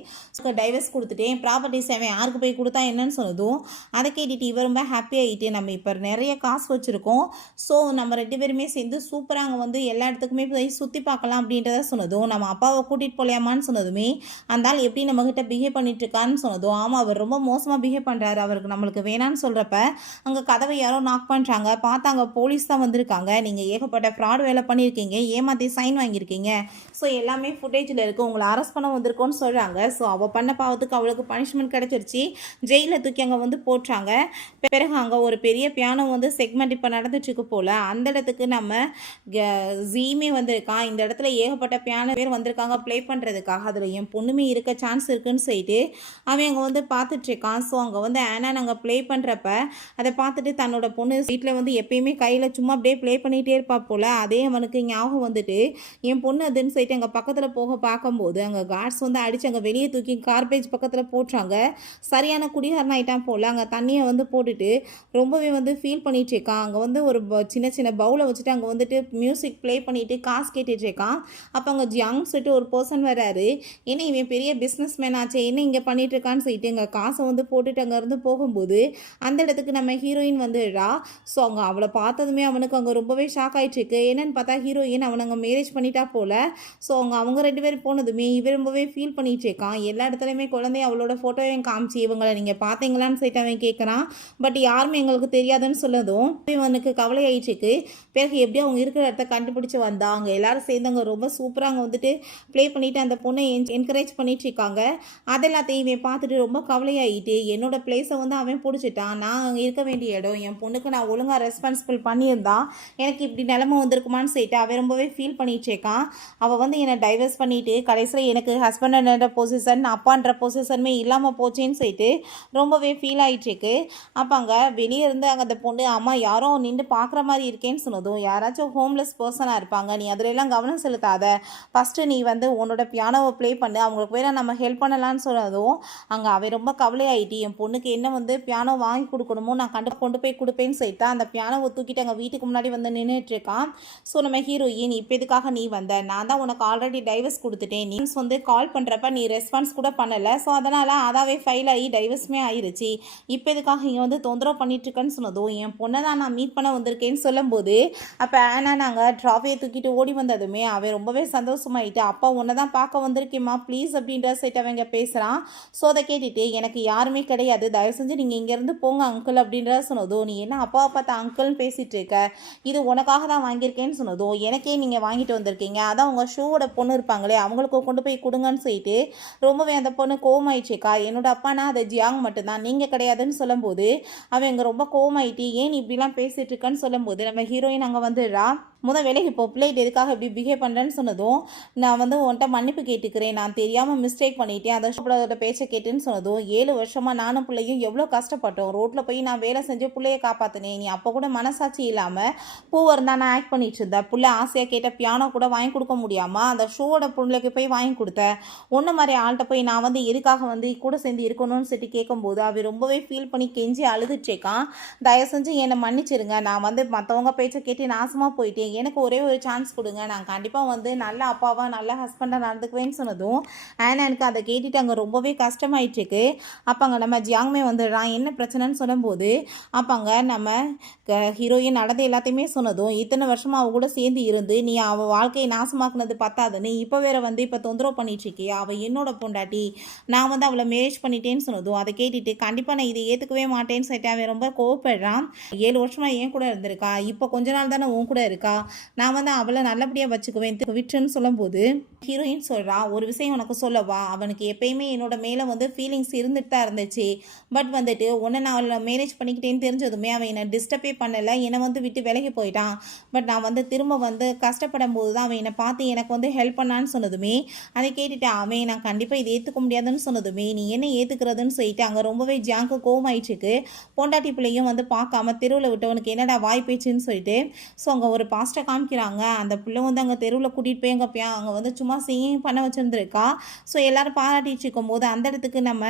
டைவர்ஸ் கொடுத்துட்டு என் ப்ராப்பர்ட்டிஸ் அவன் யாருக்கு போய் கொடுத்தா என்னன்னு சொன்னதும் அதை கேட்டுட்டு இவ ரொம்ப ஹாப்பி ஆகிட்டு நம்ம நம்ம இப்போ நிறைய காசு வச்சுருக்கோம். ஸோ நம்ம 2 பேருமே சேர்ந்து சூப்பரா அங்கே வந்து எல்லா இடத்துக்குமே போய் சுற்றி பார்க்கலாம் அப்படின்றத சொன்னதும், நம்ம அப்பாவை கூட்டிகிட்டு போகலையாமான்னு சொன்னதுமே, அந்த ஆள் எப்படி நம்மக்கிட்ட பிஹேவ் பண்ணிட்டு இருக்கான்னு சொன்னதும், ஆமாம் அவர் ரொம்ப மோசமாக பிஹேவ் பண்ணுறாரு, அவருக்கு நம்மளுக்கு வேணான்னு சொல்கிறப்ப அங்கே கதவை யாரோ நாக் பண்ணுறாங்க. பார்த்தாங்க போலீஸ் தான் வந்திருக்காங்க. நீங்கள் ஏகப்பட்ட ஃப்ராட் வேலை பண்ணியிருக்கீங்க, ஏமாற்றி சைன் வாங்கியிருக்கீங்க. ஸோ எல்லாமே ஃபுட்டேஜில் இருக்குது, உங்களை அரெஸ்ட் பண்ண வந்திருக்கோன்னு சொல்கிறாங்க. ஸோ அவள் பண்ண பாவத்துக்கு அவளுக்கு பனிஷ்மெண்ட் கிடச்சிருச்சு. ஜெயிலில் தூக்கி அங்கே வந்து போட்டாங்க. பிறகு அங்கே ஒரு பெரிய பியானோ வந்து செக்மெண்ட் இப்போ நடந்துட்டுருக்கு போல். அந்த இடத்துக்கு நம்ம ஜீமே வந்திருக்கான். இந்த இடத்துல ஏகப்பட்ட பியானோ பேர் வந்திருக்காங்க ப்ளே பண்ணுறதுக்காக. அதில் என் பொண்ணுமே இருக்க சான்ஸ் இருக்குன்னு சொல்லிட்டு அவன் அங்கே வந்து பார்த்துட்ருக்கான். ஸோ அங்கே வந்து ஆனா நாங்கள் ப்ளே பண்ணுறப்ப அதை பார்த்துட்டு தன்னோட பொண்ணு வீட்டில் வந்து எப்பயுமே கையில் சும்மா அப்படியே ப்ளே பண்ணிகிட்டே இருப்பா போல். அதே அவனுக்கு ஞாபகம் வந்துட்டு என் பொண்ணு அதுன்னு சொல்லிட்டு அங்கே பக்கத்தில் போக பார்க்கும்போது அங்கே கார்ட்ஸ் வந்து அடித்து அங்கே வெளியே தூக்கி கார்பேஜ் பக்கத்தில் போட்டாங்க. சரியான குடிகாரன் ஆகிட்டான் போல். அங்கே தண்ணியை வந்து போட்டுட்டு ரொம்பவே வந்து ஃபீல் பண்ணிகிட்டு இருக்கான். அங்கே வந்து ஒரு சின்ன சின்ன பவுலை வச்சுட்டு அங்கே வந்துட்டு மியூசிக் ப்ளே பண்ணிவிட்டு காசு கேட்டுட்டு இருக்கான். அப்போ அங்கே ஜியாங் சொல்லிட்டு ஒரு பர்சன் வராரு. என்ன இவன் பெரிய பிஸ்னஸ் மேன் ஆச்சு, என்ன இங்கே பண்ணிட்டு இருக்கான்னு சொல்லிட்டு இங்கே காசை வந்து போட்டுட்டு அங்கேருந்து போகும்போது அந்த இடத்துக்கு நம்ம ஹீரோயின் வந்துடுறா. ஸோ அங்கே அவளை பார்த்ததுமே அவனுக்கு அங்கே ரொம்பவே ஷாக் ஆகிட்டுருக்கு. என்னென்னு பார்த்தா ஹீரோயின் அவனை அங்கே மேரேஜ் பண்ணிட்டா போல். ஸோ அவங்க 2 பேரும் போனதுமே இவன் ரொம்பவே ஃபீல் பண்ணிட்டு இருக்கான். எல்லா இடத்துலையுமே குழந்தைய அவளோட ஃபோட்டோவையும் காமிச்சு இவங்களை நீங்கள் பார்த்தீங்களான்னு சொல்லிட்டு அவன் கேட்குறான். பட் யாருமே எங்களுக்கு தெரியாதுன்னு சொல்லதும் இவனுக்கு கவலை ஆயிடுச்சுக்கு. பிறகு எப்படியும் அவங்க இருக்கிற இடத்த கண்டுபிடிச்சி வந்தா. அவங்க எல்லாரும் சேர்ந்து அங்கே ரொம்ப சூப்பராக அங்கே வந்துட்டு ப்ளே பண்ணிவிட்டு அந்த பொண்ணை என்கரேஜ் பண்ணிட்டு இருக்காங்க. அதெல்லாத்தையும் இவன் பார்த்துட்டு ரொம்ப கவலையாயிட்டு என்னோட பிளேஸை வந்து அவன் பிடிச்சிட்டான். நான் அங்கே இருக்க வேண்டிய இடம், என் பொண்ணுக்கு நான் ஒழுங்காக ரெஸ்பான்சிபிள் பண்ணியிருந்தா எனக்கு இப்படி நிலைமை வந்திருக்குமான்னு சொல்லிட்டு அவன் ரொம்பவே ஃபீல் பண்ணிட்டு இருக்கான். அவள் வந்து என்னை டைவர்ஸ் பண்ணிவிட்டு கடைசியில் எனக்கு ஹஸ்பண்ட் பொசிஷன் அப்பான்ற பொசிஷனுமே இல்லாமல் போச்சேன்னு சொல்லிட்டு ரொம்பவே ஃபீல் ஆகிட்டுருக்கு. அப்போ அங்கே வெளியே இருந்து அங்கே அந்த பொண்ணு அம்மா யாரோ நின்று பார்க்குற மாதிரி இருக்கேன்னு சொன்னதும், யாராச்சும் ஹோம்லெஸ் பர்சனாக இருப்பாங்க, நீ அதிலெல்லாம் கவனம் செலுத்தாத, ஃபஸ்ட்டு நீ வந்து உன்னோட பியானோவை ப்ளே பண்ணு, அவங்களுக்கு வேணா நம்ம ஹெல்ப் பண்ணலான்னு சொன்னதும் அங்கே அவன் ரொம்ப கவலையாயிட்டு என் பொண்ணுக்கு என்ன வந்து பியானோ வாங்கி கொடுக்கணுமோ நான் கொண்டு போய் கொடுப்பேன்னு சொல்லிட்டு அந்த பியானோவை தூக்கிட்டு அங்கே வீட்டுக்கு முன்னாடி வந்து நின்றுட்டு இருக்கான். ஸோ நம்ம ஹீரோயின் இப்போ எதுக்காக நீ வந்த, நான் தான் உனக்கு ஆல்ரெடி டைவர்ஸ் கொடுத்துட்டேன், நீ வந்து கால் பண்ணுறப்ப நீ ரெஸ்பான்ஸ் கூட பண்ணலை, ஸோ அதனால் அதாவே ஃபைல் ஆகி டைவர்ஸுமே ஆயிடுச்சு, இப்போ எதுக்காக இங்கே வந்து தொந்தரவு பண்ணிட்டுருக்கேன்னு சொன்னதும் என் பொண்ணை தான் நான் மீட் பண்ண வந்திருக்கேன்னு சொல்லும்போது அப்போ ஆனா நாங்கள் ட்ராஃபியை தூக்கிட்டு ஓடி வந்ததுமே அவன் ரொம்பவே சந்தோஷமாயிட்டு அப்பா உன்னை தான் பார்க்க வந்திருக்கேம்மா ப்ளீஸ் அப்படின்ற சைட் அவங்க பேசுகிறான். ஸோ அதை கேட்டுட்டு எனக்கு யாருமே கிடையாது, தயவு செஞ்சு நீங்கள் இங்கேருந்து போங்க அங்கிள் அப்படின்றத சொன்னதும், நீ என்ன அப்பாவை பார்த்த அங்கிள்னு பேசிகிட்டு இருக்க, இது உனக்காக தான் வாங்கியிருக்கேன்னு சொன்னதும், எனக்கே நீங்கள் வாங்கிட்டு வந்திருக்கீங்க, அதான் உங்கள் ஷூவோட பொண்ணு இருப்பாங்களே அவங்களுக்கு கொண்டு போய் கொடுங்கன்னு சொல்லிட்டு ரொம்பவே அந்த பொண்ணு கோவமாயிடுச்சேக்கா, என்னோட அப்பானா அது ஜியாங் மட்டும்தான் நீங்கள் கிடையாதுன்னு சொல்லும்போது அவன் இங்கே ரொம்ப கோவமாயிட்டு ஏன் இப்படிலாம் பேசிகிட்டு இருக்கான்னு சொல்லும்போது நம்ம ஹீரோயின் அங்கே வந்துடுறா. விலகி இப்போ பிள்ளைட்டு எதுக்காக இப்படி பிஹேவ் பண்ணுறேன்னு சொன்னதும், நான் வந்து உன்ட்ட மன்னிப்பு கேட்டுக்கிறேன், நான் தெரியாமல் மிஸ்டேக் பண்ணிட்டேன், அதோட பேச்சை கேட்டுன்னு சொன்னதும், 7 வருஷமாக நானும் பிள்ளையும் எவ்வளோ கஷ்டப்பட்டோம், ரோட்டில் போய் நான் வேலை செஞ்சு பிள்ளையை காப்பாற்றினேன், நீ அப்போ கூட மனசாட்சி இல்லாமல் பூவை இருந்தால் நான் ஆக்ட் பண்ணிட்டு இருந்தேன், பிள்ளை ஆசையாக கேட்ட பியானோ கூட வாங்கி கொடுக்க முடியாமல் அந்த ஷூவோட பிள்ளைக்கு போய் வாங்கி கொடுத்தேன், ஒன்று மாதிரி ஆள்கிட்ட போய் நான் வந்து எதுக்காக வந்து கூட சேர்ந்து இருக்கணும்னு சொல்லி கேட்கும்போது அவன் ரொம்பவே ஃபீல் பண்ணி கெஞ்சி அழுதுச்சேக்கான். தயவு செஞ்சு என்னை மன்னிச்சிருங்க, நான் வந்து மற்றவங்க பேச்சை கேட்டு நாசமாக போயிட்டேன், எனக்கு ஒரே ஒரு சான்ஸ் கொடுங்க, நான் கண்டிப்பாக வந்து நல்ல அப்பாவாக நல்ல ஹஸ்பண்டாக நடந்துக்குவேன்னு சொன்னதும் எனக்கு அதை கேட்டுட்டு அங்கே ரொம்பவே கஷ்டமாயிட்டுருக்கு. அப்போ அங்கே நம்ம ஜியாங்மே வந்துடுறான். என்ன பிரச்சனைன்னு சொல்லும்போது அப்போ அங்கே நம்ம ஹீரோயின் நடந்த எல்லாத்தையுமே சொன்னதும், இத்தனை வருஷமாக அவள் கூட சேர்ந்து இருந்து நீ அவள் வாழ்க்கையை நாசமாக்குனது பத்தாதுன்னு இப்போ வேற வந்து இப்போ தொந்தரவு பண்ணிட்டு இருக்கியா, அவள் என்னோட பொண்டாட்டி, நான் வந்து அவளை மேரேஜ் பண்ணிட்டேன்னு சொன்னதும் அதை கேட்டுட்டு கண்டிப்பாக நான் இதை ஏற்றுக்கவே மாட்டேன்னு சொல்லிட்டு அவன் ரொம்ப கோவப்படுறான். 7 வருஷமாக என் கூட இருந்திருக்கா, இப்போ கொஞ்ச நாள் தானே உன் கூட இருக்கா, நான் வந்து அவளை நல்லபடியாக வச்சுக்குவேன் விட்டுன்னு சொல்லும்போது ஹீரோயின் சொல்கிறா, ஒரு விஷயம் உனக்கு சொல்லவா, அவனுக்கு எப்பயுமே என்னோட மேலே வந்து ஃபீலிங்ஸ் இருந்துட்டு தான் இருந்துச்சு, பட் வந்துட்டு உன்னை நான் அவளை மேரேஜ் பண்ணிக்கிட்டேன்னு தெரிஞ்சதுமே அவன் என்னை டிஸ்டர்பே பண்ணலை, என்னை வந்து விட்டு விலகி போயிட்டான், பட் நான் வந்து திரும்ப வந்து கஷ்டப்படும் போது தான் அவன் என்னை பார்த்து எனக்கு வந்து ஹெல்ப் பண்ணான்னு சொன்னதுமே அதை கேட்டுட்டு அவன் நான் கண்டிப்பாக இதை ஏற்றுக்க முடியாதுன்னு சொன்னதுமே நீ என்ன ஏற்றுக்கிறதுன்னு சொல்லிட்டு அங்கே ரொம்பவே ஜாங்கு கோவமாயிட்டுருக்கு. பொண்டாட்டி பிள்ளையும் வந்து பார்க்காம தெருவில் விட்டவனுக்கு என்னடா வாய் பேச்சுன்னு சொல்லிட்டு ஸோ அங்கே ஒரு பாசிட்டிவ் லாஸ்ட்டாக காமிக்கிறாங்க அந்த பிள்ளை வந்து அங்கே தெருவில் கூட்டிகிட்டு போய் அங்கே வந்து சும்மா சிங்கிங் பண்ண வச்சுருந்துருக்கா. ஸோ எல்லோரும் பாராட்டிட்டு இருக்கும்போது அந்த இடத்துக்கு நம்ம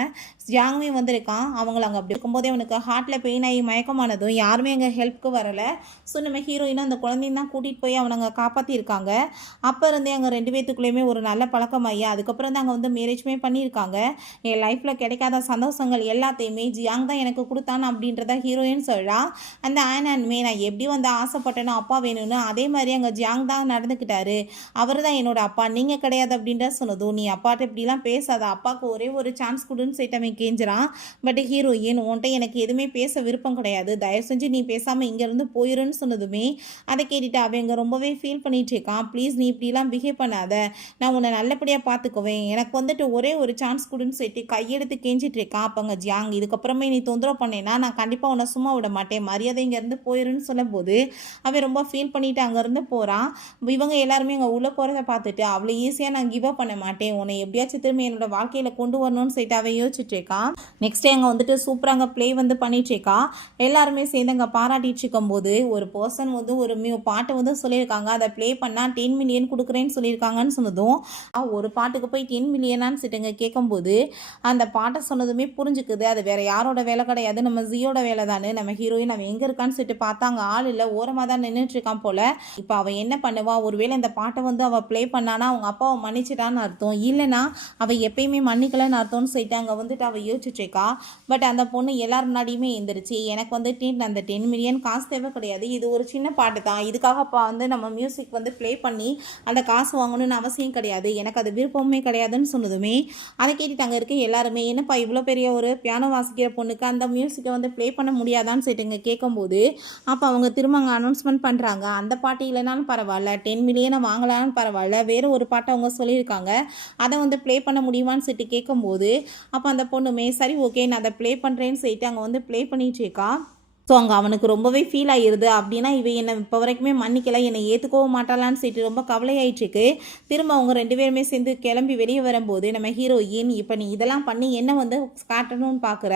ஜியாங்குமே வந்திருக்கான். அவங்கள அங்கே அப்படி இருக்கும்போதே அவனுக்கு ஹார்ட்டில் பெயின் ஆகி மயக்கமானதும் யாருமே அங்கே ஹெல்ப்க்கு வரலை. ஸோ நம்ம ஹீரோயினும் அந்த குழந்தையும் தான் கூட்டிகிட்டு போய் அவனை அங்கே காப்பாற்றிருக்காங்க. அப்போ இருந்தே அங்கே 2 பேத்துக்குள்ளேயுமே ஒரு நல்ல பழக்கமாகி அதுக்கப்புறம் தான் அங்கே வந்து மேரேஜ்மே பண்ணியிருக்காங்க. என் லைஃப்பில் கிடைக்காத சந்தோஷங்கள் எல்லாத்தையுமே ஜியாங் தான் எனக்கு கொடுத்தான் அப்படின்றத ஹீரோயின் சொல்கிறா. அந்த ஆனான்மே நான் எப்படி வந்து ஆசைப்பட்டேனோ அப்பா வேணும்னு அதே மாதிரி அங்கே ஜியாங் தான் நடந்துக்கிட்டாரு. அவர் தான் என்னோட அப்பா, நீங்கள் கிடையாது அப்படின்ற சொன்னதும் நீ அப்பாட்ட இப்படிலாம் பேசாத, அப்பாவுக்கு ஒரே ஒரு சான்ஸ் கொடுன்னு சொல்லிட்டு அவன் கெஞ்சுறான். பட் ஹீரோயின் உன்ட்ட எனக்கு எதுவுமே பேச விருப்பம் கிடையாது, தயவு செஞ்சு நீ பேசாமல் இங்கேருந்து போயிருன்னு சொன்னதுமே அதை கேட்டுட்டு அவங்க ரொம்பவே ஃபீல் பண்ணிட்டு இருக்கான். ப்ளீஸ் நீ இப்படிலாம் பிஹேவ் பண்ணாத, நான் உன்னை நல்லபடியாக பார்த்துக்குவேன், எனக்கு வந்துட்டு ஒரே ஒரு சான்ஸ் கொடுன்னு சொல்லிட்டு கையெடுத்து கெஞ்சிட்டு இருக்கான். அப்போங்க ஜியாங் இதுக்கப்புறமே நீ தொந்தரவு பண்ணேன்னா நான் கண்டிப்பாக உன்னை சும்மா விட மாட்டேன், மரியாதை இங்கேருந்து போயிருன்னு சொல்லும்போது அவன் ரொம்ப ஃபீல் பண்ணிவிட்டு அங்கேருந்து போகிறான். இவங்க எல்லாருமே அங்கே உள்ளே போகிறத பார்த்துட்டு அவ்வளோ ஈஸியாக நான் கிவ் அப் பண்ண மாட்டேன், உன்னை எப்படியாச்சும் திரும்பி என்னோட வாழ்க்கையில் கொண்டு வரணும்னு சொல்லிட்டு அவன் யோசிச்சுட்டு இருக்கான். நெக்ஸ்ட் டே அங்கே வந்துட்டு சூப்பராக அங்கே ப்ளே வந்து பண்ணிட்டு இருக்கா. எல்லாருமே சேர்ந்து அங்கே பாராட்டிட்டு இருக்கும்போது ஒரு பர்சன் வந்து ஒரு பாட்டை வந்து சொல்லியிருக்காங்க, அதை ப்ளே பண்ணால் 10 மில்லியன் கொடுக்குறேன்னு சொல்லியிருக்காங்கன்னு சொன்னதும் ஒரு பாட்டுக்கு போய் 10 மில்லியனான்னு சொல்லிட்டுங்க கேட்கும்போது அந்த பாட்டை சொன்னதுமே புரிஞ்சுக்குது அது வேற யாரோட வேலை கிடையாது, நம்ம ஜியோட வேலை தானே. நம்ம ஹீரோயின் அவன் எங்கே இருக்கான்னு சொல்லிட்டு பார்த்தா அங்கே ஆள் இல்லை, ஓரமாக தான் நின்றுட்டு இருக்கான் போல. இப்போ அவன் என்ன பண்ணுவா, ஒருவேளை இந்த பாட்டை வந்து அவள் ப்ளே பண்ணானா அவங்க அப்பாவை மன்னிச்சிட்டான்னு அர்த்தம், இல்லைனா அவள் எப்பயுமே மன்னிக்கலன்னு அர்த்தம்னு சொல்லிட்டு அங்கே வந்துட்டு அவள் யோசிச்சுட்ருக்கா. பட் அந்த பொண்ணு எல்லார் முன்னாடியுமே எழுந்திரிச்சு எனக்கு வந்துட்டு அந்த 10 மில்லியன் காசு தேவை கிடையாது, இது ஒரு சின்ன பாட்டு தான், இதுக்காக அப்போ வந்து நம்ம மியூசிக் வந்து ப்ளே பண்ணி அந்த காசு வாங்கணும்னு அவசியம் கிடையாது, எனக்கு அது விருப்பமே கிடையாதுன்னு சொன்னதுமே அதை கேட்டுட்டு அங்கே இருக்க எல்லாருமே என்னப்பா இவ்வளோ பெரிய ஒரு பியானோ வாசிக்கிற பொண்ணுக்கு அந்த மியூசிக்கை வந்து ப்ளே பண்ண முடியாதான்னு சொல்லிட்டு இங்கே கேட்கும்போது அப்போ அவங்க திரும்ப அங்கே அனௌன்ஸ்மெண்ட் பண்ணுறாங்க, அந்த பாட்டு இல்லைனாலும் பரவாயில்ல, 10 மில்லியனை வாங்கலான்னு பரவாயில்ல, வேறு ஒரு பாட்டை அவங்க சொல்லியிருக்காங்க, அதை வந்து ப்ளே பண்ண முடியுமான்னு சொல்லிட்டு கேட்கும்போது அப்போ அந்த பொண்ணுமே சரி ஓகே நான் அதை ப்ளே பண்ணுறேன்னு சொல்லிட்டு அங்கே வந்து ப்ளே பண்ணிட்டு இருக்கா. ஸோ அங்கே அவனுக்கு ரொம்பவே ஃபீல் ஆகிடுது. அப்படின்னா இவன் என்னை இப்போ வரைக்குமே மன்னிக்கலை, என்னை ஏற்றுக்கவும் மாட்டாளான்னு சொல்லிட்டு ரொம்ப கவலையாயிட்டுருக்கு. திரும்ப அவங்க 2 பேருமே சேர்ந்து கிளம்பி வெளியே வரும்போது நம்ம ஹீரோயின் இப்போ நீ இதெல்லாம் பண்ணி என்ன வந்து காட்டணும்னு பார்க்குற,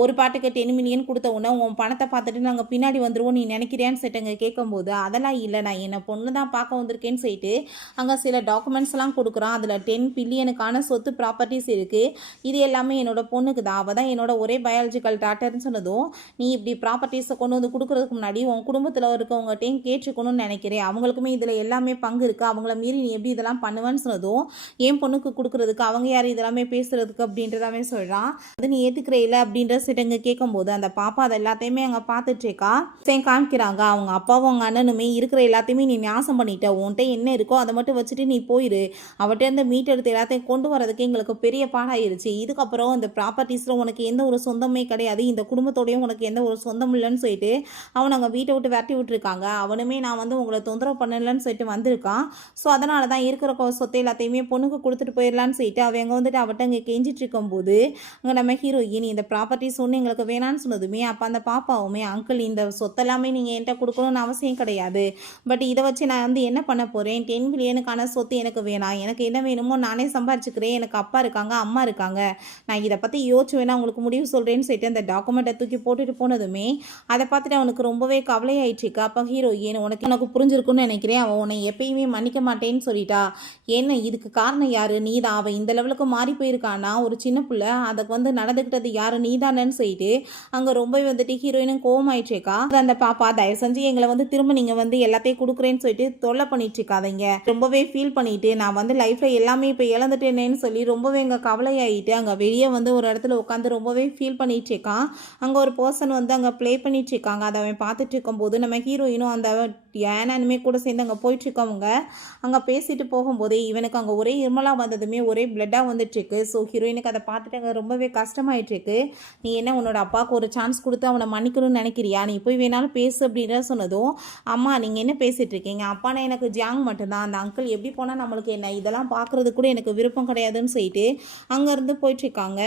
ஒரு பாட்டுக்கு 10 மில்லியன் கொடுத்த உடனே உன் பணத்தை பார்த்துட்டு நாங்கள் பின்னாடி வந்துடுவோம் நீ நினைக்கிறியான்னு சொல்லிட்டு அங்கே கேட்கும்போது அதெல்லாம் இல்லை, நான் என்னை பொண்ணு தான் பார்க்க வந்திருக்கேன்னு சொல்லிட்டு அங்கே சில டாக்குமெண்ட்ஸ்லாம் கொடுக்குறான். அதில் 10 பில்லியனுக்கான சொத்து ப்ராப்பர்ட்டிஸ் இருக்குது, இது எல்லாமே என்னோட பொண்ணுக்கு தான், அவள் தான் என்னோட ஒரே பயாலஜிக்கல் டாட்டர்னு சொன்னதும் நீ இப்படி ப்ராப்பர்ட்டிஸை கொண்டு வந்து கொடுக்குறதுக்கு முன்னாடி உன் குடும்பத்தில் இருக்கவங்ககிட்டையும் கேட்டுக்கணும்னு நினைக்கிறேன், அவங்களுக்குமே இதில் எல்லாமே பங்கு இருக்குது, அவங்கள மீறி நீ எப்படி இதெல்லாம் பண்ணுவேன்னு சொன்னதும் என் பொண்ணுக்கு கொடுக்குறதுக்கு அவங்க யார் இதெல்லாமே பேசுகிறதுக்கு அப்படின்றதாவே சொல்கிறான். அது நீ ஏற்றுக்கிற இல்லை அப்படின்ற சிட்டங்க கேட்கும்போது அந்த பாப்பா அதை எல்லாத்தையுமே அங்கே பார்த்துட்ருக்கா. காமிக்கிறாங்க அவங்க அப்பாவும் அவங்க அண்ணனுமே இருக்கிற எல்லாத்தையுமே நீ நாசம் பண்ணிட்ட, உன்கிட்ட என்ன இருக்கோ அதை மட்டும் வச்சுட்டு நீ போயிரு, அவட்ட இருந்து மீட் எடுத்து எல்லாத்தையும் கொண்டு வரதுக்கு எங்களுக்கு பெரிய பாடாயிருச்சு, இதுக்கப்புறம் இந்த ப்ராப்பர்ட்டிஸில் உனக்கு எந்த ஒரு சொந்தமே கிடையாது, இந்த குடும்பத்தோடையும் உனக்கு எந்த ஒரு சொந்தம் இல்லைன்னு சொல்லிட்டு அவனை அங்கே வீட்டை விட்டு விரட்டி விட்டுருக்காங்க. அவனுமே நான் வந்து உங்களை தொந்தரவு பண்ணலன்னு சொல்லிட்டு வந்திருக்கான். ஸோ அதனால தான் இருக்கிற சொத்தை எல்லாத்தையுமே பொண்ணுக்கு கொடுத்துட்டு போயிடலான்னு சொல்லிட்டு அவங்க வந்துட்டு அவட்ட அங்கே கெஞ்சிட்டு இருக்கும்போது அங்கே நம்ம ஹீரோயின் இந்த ப்ராப்பர்ட்டிஸ் ஒன்று எங்களுக்கு வேணான்னு சொன்னதுமே அப்போ அந்த பாப்பாவுமே அங்கிள் இந்த சொத்தெல்லாமே நீங்கள் என்கிட்ட கொடுக்கணும்னு அவசியம் கிடையாது, பட் இதை வச்சு நான் வந்து என்ன பண்ண போகிறேன், 10 மில்லியனுக்கான சொத்து எனக்கு வேணாம், எனக்கு என்ன வேணுமோ நானே சம்பாரிச்சுக்கிறேன், எனக்கு அப்பா இருக்காங்க அம்மா இருக்காங்க, நான் இதை பற்றி யோசிச்சு வேணா உங்களுக்கு முடிவு சொல்கிறேன்னு சொல்லிட்டு அந்த டாக்குமெண்ட்டை தூக்கி போட்டுட்டு போனதுமே அதை பார்த்துட்டு அவனுக்கு ரொம்பவே கவலையாயிடுச்சுக்கா. அப்போ ஹீரோயின் உனக்கு புரிஞ்சிருக்குன்னு நினைக்கிறேன், அவன் உன்னை எப்பயுமே மன்னிக்க மாட்டேன்னு சொல்லிட்டா, என்ன இதுக்கு காரணம் யாரு, நீ தான், அவன் இந்த லெவலுக்கு மாறி போயிருக்கானா ஒரு சின்ன பிள்ளை, அதுக்கு வந்து நடந்துக்கிட்டது யாரு நீ தானேன்னு சொல்லிட்டு அங்கே ரொம்பவே வந்துட்டு ஹீரோயினும் கோவமாயிடுச்சேக்கா. அந்த பாப்பா தயவு செஞ்சு எங்களை வந்து திரும்ப நீங்கள் வந்து எல்லாத்தையும் கொடுக்குறேன்னு சொல்லிட்டு தொல்லை பண்ணிட்டு இருக்காதீங்க, ரொம்பவே ஃபீல் பண்ணிட்டு நான் வந்து லைஃப்பில் எல்லாமே இப்போ இழந்துட்டேனேன்னு சொல்லி ரொம்பவே இங்கே கவலையாயிட்டு அங்கே வெளியே வந்து ஒரு இடத்துல உட்காந்து ரொம்பவே ஃபீல் பண்ணிட்டு இருக்கான். அங்கே ஒரு பர்சன் வந்து அங்கே ப்ளே பண்ணிட்டு இருக்காங்க, அதை அவன் பார்த்துட்டு இருக்கும்போது நம்ம ஹீரோயினும் அந்த ஏனானுமே கூட சேர்ந்து அங்கே போயிட்டுருக்கவங்க அங்கே பேசிட்டு போகும்போதே இவனுக்கு அங்கே ஒரே இருமலாக வந்ததுமே ஒரே பிளட்டாக வந்துட்டுருக்கு. ஸோ ஹீரோயினுக்கு அதை பார்த்துட்டு அங்கே ரொம்பவே கஷ்டமாயிட்டுருக்கு. நீ என்ன உன்னோட அப்பாவுக்கு ஒரு சான்ஸ் கொடுத்து அவனை மன்னிக்கணும்னு நினைக்கிறியா, நீ போய் வேணாலும் பேசு அப்படின்ற சொன்னதும் அம்மா நீங்கள் என்ன பேசிகிட்டு இருக்கீங்க, அப்பானா எனக்கு ஜியாங் மட்டும்தான், அந்த அங்கிள் எப்படி போனால் நம்மளுக்கு என்ன, இதெல்லாம் பார்க்குறது கூட எனக்கு விருப்பம் கிடையாதுன்னு சொல்லிட்டு அங்கேருந்து போயிட்டுருக்காங்க.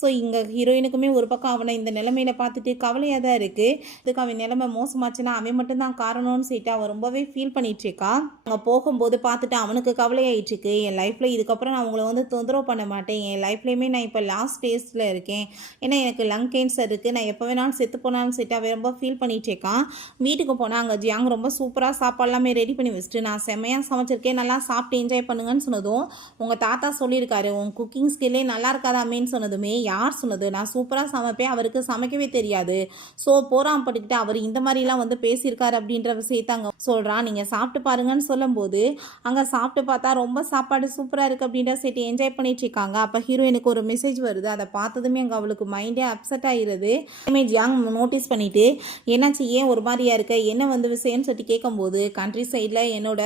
ஸோ இங்கே ஹீரோயினுக்குமே ஒரு பக்கம் அவனை இந்த நிலைமையில பார்த்துட்டு கவலையாக தான் இருக்குது. இருக்குது. இதுக்கு அவன் நிலைமை மோசமாச்சுன்னா அவன் மட்டும்தான் காரணம்னு சொல்லிட்டு அவன் ரொம்பவே ஃபீல் பண்ணிட்டு இருக்கா. அங்கே போகும்போது பார்த்துட்டு அவனுக்கு கவலையாயிட்டு இருக்கு. என் லைஃப்பில் இதுக்கப்புறம் நான் உங்களை வந்து தொந்தரவு பண்ண மாட்டேன். என் லைஃப்லேயுமே நான் இப்போ லாஸ்ட் ஸ்டேஜில் இருக்கேன். ஏன்னா எனக்கு லங் கேன்சர் இருக்குது. நான் எப்போ வேணாலும் செத்து போனாலும் சொல்லிட்டு அவன் ரொம்ப ஃபீல் பண்ணிட்டு இருக்கான். வீட்டுக்கு போனால் அங்கே ஜியாங் ரொம்ப சூப்பராக சாப்பாடு எல்லாமே ரெடி பண்ணி வச்சுட்டு நான் செம்மையாக சமைச்சிருக்கேன், நல்லா சாப்பிட்டு என்ஜாய் பண்ணுங்கன்னு சொன்னதும் உங்கள் தாத்தா சொல்லியிருக்காரு உன் குக்கிங் ஸ்கில்லே நல்லா இருக்காதாமேன்னு சொன்னதுமே யார் சொன்னது, நான் சூப்பராக சமைப்பேன், அவருக்கு சமைக்கவே தெரியாது, ஸோ போராம் பட்டுக்கிட்டு அவர் இந்த மாதிரிலாம் வந்து பேசியிருக்காரு அப்படின்ற விஷயத்தை அங்கே சொல்கிறான். நீங்கள் சாப்பிட்டு பாருங்கன்னு சொல்லும்போது அங்கே சாப்பிட்டு பார்த்தா ரொம்ப சாப்பாடு சூப்பராக இருக்குது அப்படின்ற சேர்த்து என்ஜாய் பண்ணிட்டு இருக்காங்க. அப்போ ஹீரோயினுக்கு ஒரு மெசேஜ் வருது. அதை பார்த்ததுமே அங்கே அவளுக்கு மைண்டே அப்செட் ஆகிடுது. ஜியாங் நோட்டீஸ் பண்ணிவிட்டு என்னாச்சு ஏன் ஒரு மாதிரியா இருக்க, என்ன வந்து விஷயம்னு சொல்லிட்டு கேட்கும்போது கண்ட்ரி சைடில் என்னோட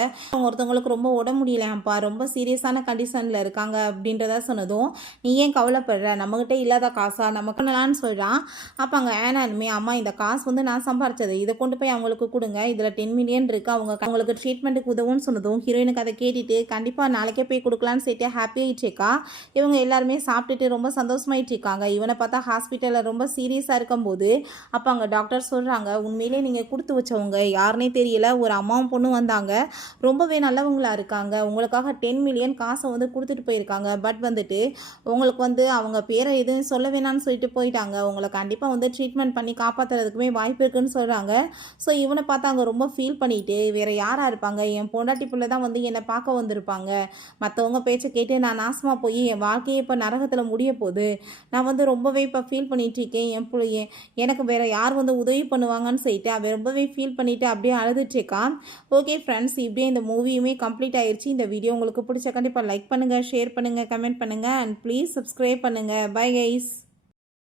ஒருத்தவங்களுக்கு ரொம்ப உடம்பு முடியலையாம்ப்பா, ரொம்ப சீரியஸான கண்டிஷனில் இருக்காங்க அப்படின்றத சொன்னதும் நீ ஏன் கவலைப்படுற, நம்மகிட்ட இல்லாத காசா நமக்கு நல்லான்னு சொல்கிறான். அப்போ அங்கே ஏனாலுமே அம்மா இந்த காசு வந்து நான் சம்பாரிச்சது, இதை கொண்டு போய் அவங்களுக்கு கொடுங்க, இதில் 10 மில்லியன் இருக்குது, அவங்களுக்கு ட்ரீட்மெண்ட்டுக்கு உதவுன்னு சொன்னதும் ஹீரோயினுக்கு அதை கேட்டுட்டு கண்டிப்பாக நாளைக்கே போய் கொடுக்கலான்னு சொல்லிட்டு ஹாப்பியாகிட்டுருக்கா. இவங்க எல்லாருமே சாப்பிட்டுட்டு ரொம்ப சந்தோஷமாயிட்டு இருக்காங்க. இவனை பார்த்தா ஹாஸ்பிட்டலில் ரொம்ப சீரியஸாக இருக்கும்போது அப்போ அங்கே டாக்டர் சொல்கிறாங்க உண்மையிலே நீங்கள் கொடுத்து வச்சவங்க யாருன்னே தெரியல, ஒரு அம்மாவும் பொண்ணு வந்தாங்க, ரொம்பவே நல்லவங்களா இருக்காங்க, உங்களுக்காக 10 மில்லியன் காசை வந்து கொடுத்துட்டு போயிருக்காங்க, பட் வந்துட்டு உங்களுக்கு வந்து அவங்க பேரை எதுவும் சொல்ல வேணான்னு சொல்லிட்டு போயிட்டாங்க, உங்களை கண்டிப்பாக வந்து ட்ரீட்மெண்ட் பண்ணி காப்பாற்றுறதுக்குமே வாய்ப்பு இருக்குன்னு சொல்கிறாங்க. ஸோ இவனை பார்த்து அங்கே ரொம்ப ஃபீல் பண்ணிட்டு வேறு யாராக இருப்பாங்க, என் பொண்டாட்டி பிள்ளை தான் வந்து என்னை பார்க்க வந்திருப்பாங்க, மற்றவங்க பேச்சை கேட்டு நான் நாசமாக போய் என் வாழ்க்கையை இப்போ நரகத்தில் முடிய போகுது, நான் வந்து ரொம்பவே இப்போ ஃபீல் பண்ணிட்டு இருக்கேன், எனக்கு வேறு யார் வந்து உதவி பண்ணுவாங்கன்னு சொல்லிட்டு அவன் ரொம்பவே ஃபீல் பண்ணிவிட்டு அப்படியே அழுதுட்ருக்கான். ஓகே ஃப்ரெண்ட்ஸ், இப்படியே இந்த மூவியுமே கம்ப்ளீட் ஆயிடுச்சு. இந்த வீடியோ உங்களுக்கு பிடிச்ச கண்டிப்பாக லைக் பண்ணுங்கள், ஷேர் பண்ணுங்கள், கமெண்ட் பண்ணுங்கள் அண்ட் ப்ளீஸ் சப்ஸ்கிரைப் பண்ணுங்கள். Bye guys.